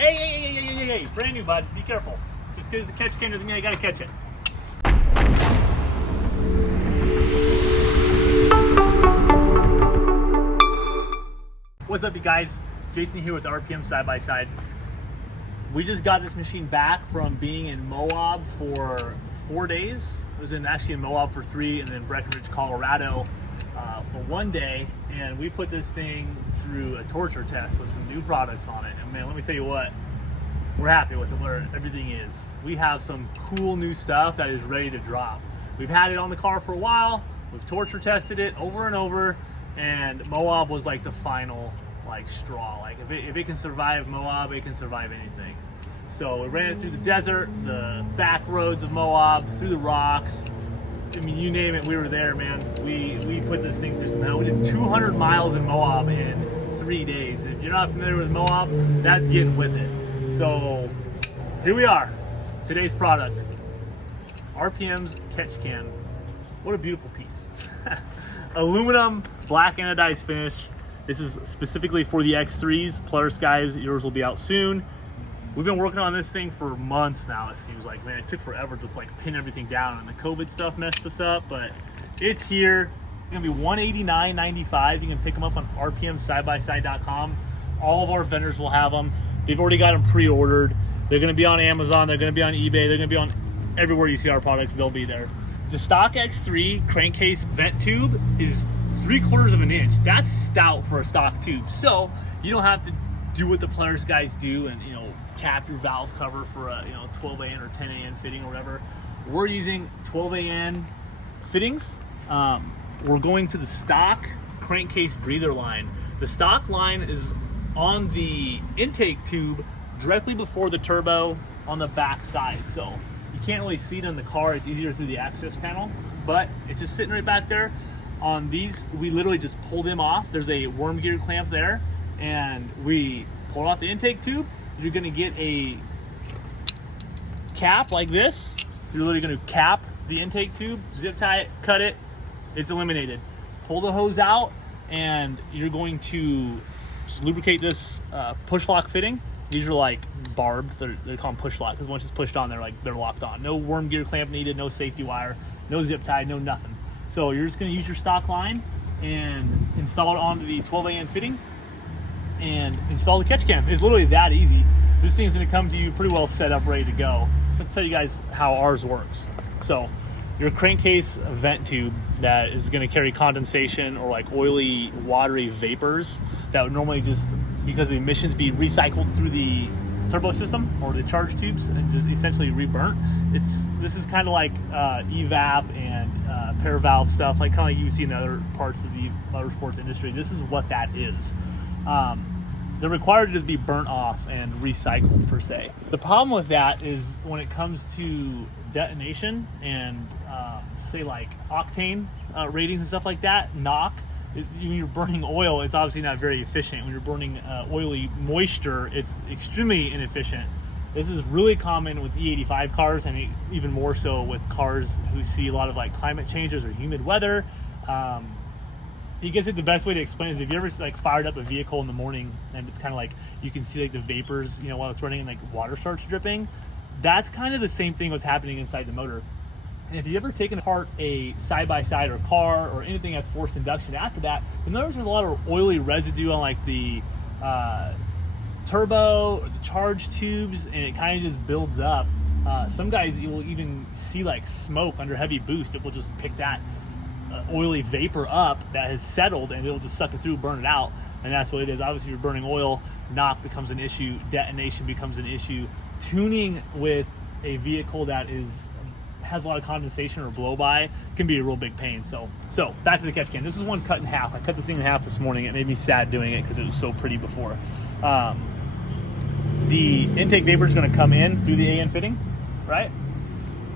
Hey, brand new, bud. Be careful. Just because the catch can doesn't mean I gotta catch it. What's up, you guys? Jason here with RPM Side by Side. We just got this machine back from being in Moab for 4 days. I was actually in Moab for 3, and then Breckenridge, Colorado for 1 day. And we put this thing through a torture test with some new products on it. And man, let me tell you what, we're happy with it, where everything is. We have some cool new stuff that is ready to drop. We've had it on the car for a while. We've torture tested it over and over. And Moab was like the final straw. Like if it can survive Moab, it can survive anything. So we ran it through the desert, the back roads of Moab, through the rocks. I mean, you name it, we were there, man. We put this thing through some hell. We did 200 miles in Moab in 3 days. If you're not familiar with Moab, that's getting with it. So here we are, today's product, RPM's Catch Can. What a beautiful piece. Aluminum, black anodized finish. This is specifically for the X3s. Polaris guys, yours will be out soon. We've been working on this thing for months now, it seems like. Man, it took forever to just pin everything down, and the COVID stuff messed us up, but it's here. It's gonna be $189.95. You can pick them up on rpmsidebyside.com. All of our vendors will have them. They've already got them pre-ordered. They're gonna be on Amazon, they're gonna be on eBay, they're gonna be on everywhere you see our products, they'll be there. The stock X3 crankcase vent tube is 3/4 of an inch. That's stout for a stock tube. So you don't have to do what the Polaris guys do and tap your valve cover for a 12 AN or 10 AN fitting or whatever. We're using 12 AN fittings. We're going to the stock crankcase breather line. The stock line is on the intake tube directly before the turbo on the back side. So you can't really see it in the car. It's easier through the access panel, but it's just sitting right back there. On these, we literally just pull them off. There's a worm gear clamp there, and we pull it off the intake tube. You're gonna get a cap like this. You're literally gonna cap the intake tube, zip tie it, cut it, it's eliminated. Pull the hose out, and you're going to just lubricate this push lock fitting. These are barbed, they're called push lock, because once it's pushed on, they're locked on. No worm gear clamp needed, no safety wire, no zip tie, no nothing. So you're just gonna use your stock line and install it onto the 12 AN fitting and install the catch can. It's literally that easy. This thing's gonna come to you pretty well set up, ready to go. I'll tell you guys how ours works. So your crankcase vent tube that is gonna carry condensation or oily, watery vapors that would normally just, because of emissions, be recycled through the turbo system or the charge tubes and just essentially reburnt. This is kind of like evap and pair valve stuff, kind of like you see in other parts of the motorsports industry. This is what that is. They're required to just be burnt off and recycled per se. The problem with that is when it comes to detonation and say octane ratings and stuff like that, knock. When you're burning oil, it's obviously not very efficient. When you're burning oily moisture, it's extremely inefficient. This is really common with E85 cars, and even more so with cars who see a lot of climate changes or humid weather. I guess the best way to explain is if you ever fired up a vehicle in the morning and it's kind of you can see the vapors while it's running and water starts dripping. That's kind of the same thing what's happening inside the motor. And if you've ever taken apart a side-by-side or car or anything that's forced induction after that, you'll notice there's a lot of oily residue on the turbo or the charge tubes, and it kind of just builds up. Some guys, you will even see smoke under heavy boost. It will just pick that oily vapor up that has settled, and it'll just suck it through, burn it out, and that's what it is. Obviously, you're burning oil, knock becomes an issue, detonation becomes an issue. Tuning with a vehicle that has a lot of condensation or blow by can be a real big pain. So back to the catch can. This is one cut in half. I cut this thing in half this morning. It made me sad doing it because it was so pretty before. The intake vapor is going to come in through the AN fitting, right?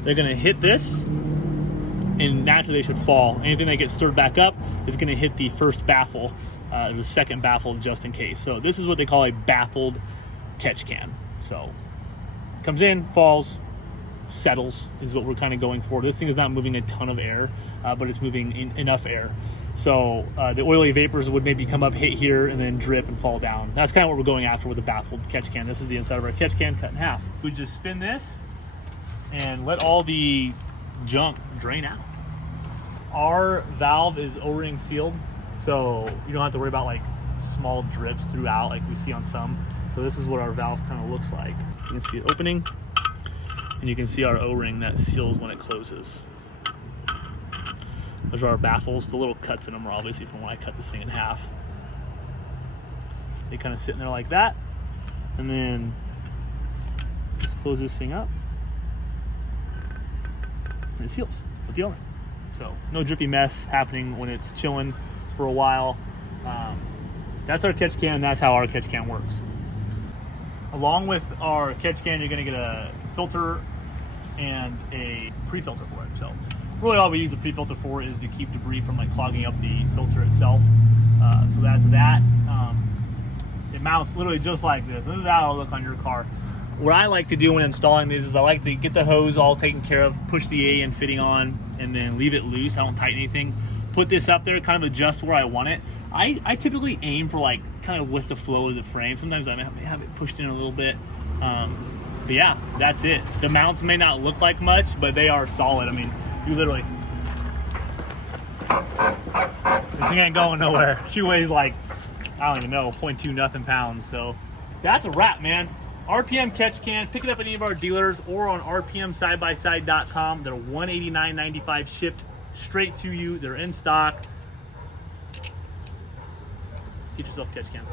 They're going to hit this, and naturally they should fall. Anything that gets stirred back up is going to hit the first baffle, the second baffle just in case. So this is what they call a baffled catch can. So comes in, falls, settles is what we're kind of going for. This thing is not moving a ton of air, but it's moving enough air. So the oily vapors would maybe come up, hit here, and then drip and fall down. That's kind of what we're going after with the baffled catch can. This is the inside of our catch can cut in half. We just spin this and let all the junk drain out. Our valve is O-ring sealed, so you don't have to worry about like small drips throughout like we see on some. So this is what our valve kind of looks like. You can see it opening, and you can see our O-ring that seals when it closes. Those are our baffles. The little cuts in them are obviously from when I cut this thing in half. They kind of sit in there like that, and then just close this thing up, and it seals with the O-ring. So no drippy mess happening when it's chilling for a while. That's our catch can. That's how our catch can works. Along with our catch can, you're going to get a filter and a pre-filter for it. So really all we use the pre-filter for is to keep debris from like clogging up the filter itself. So that's that. It mounts literally just like this. This is how it'll look on your car. What I like to do when installing these is I like to get the hose all taken care of, push the A and fitting on, and then leave it loose. I don't tighten anything. Put this up there, kind of adjust where I want it. I typically aim for like kind of with the flow of the frame. Sometimes I may have it pushed in a little bit. But yeah, that's it. The mounts may not look like much, but they are solid. I mean, you literally, this thing ain't going nowhere. She weighs like, I don't even know, 0.2 nothing pounds. So that's a wrap, man. RPM Catch Can, pick it up at any of our dealers or on rpmsidebyside.com. They're $189.95 shipped straight to you. They're in stock. Get yourself a Catch Can.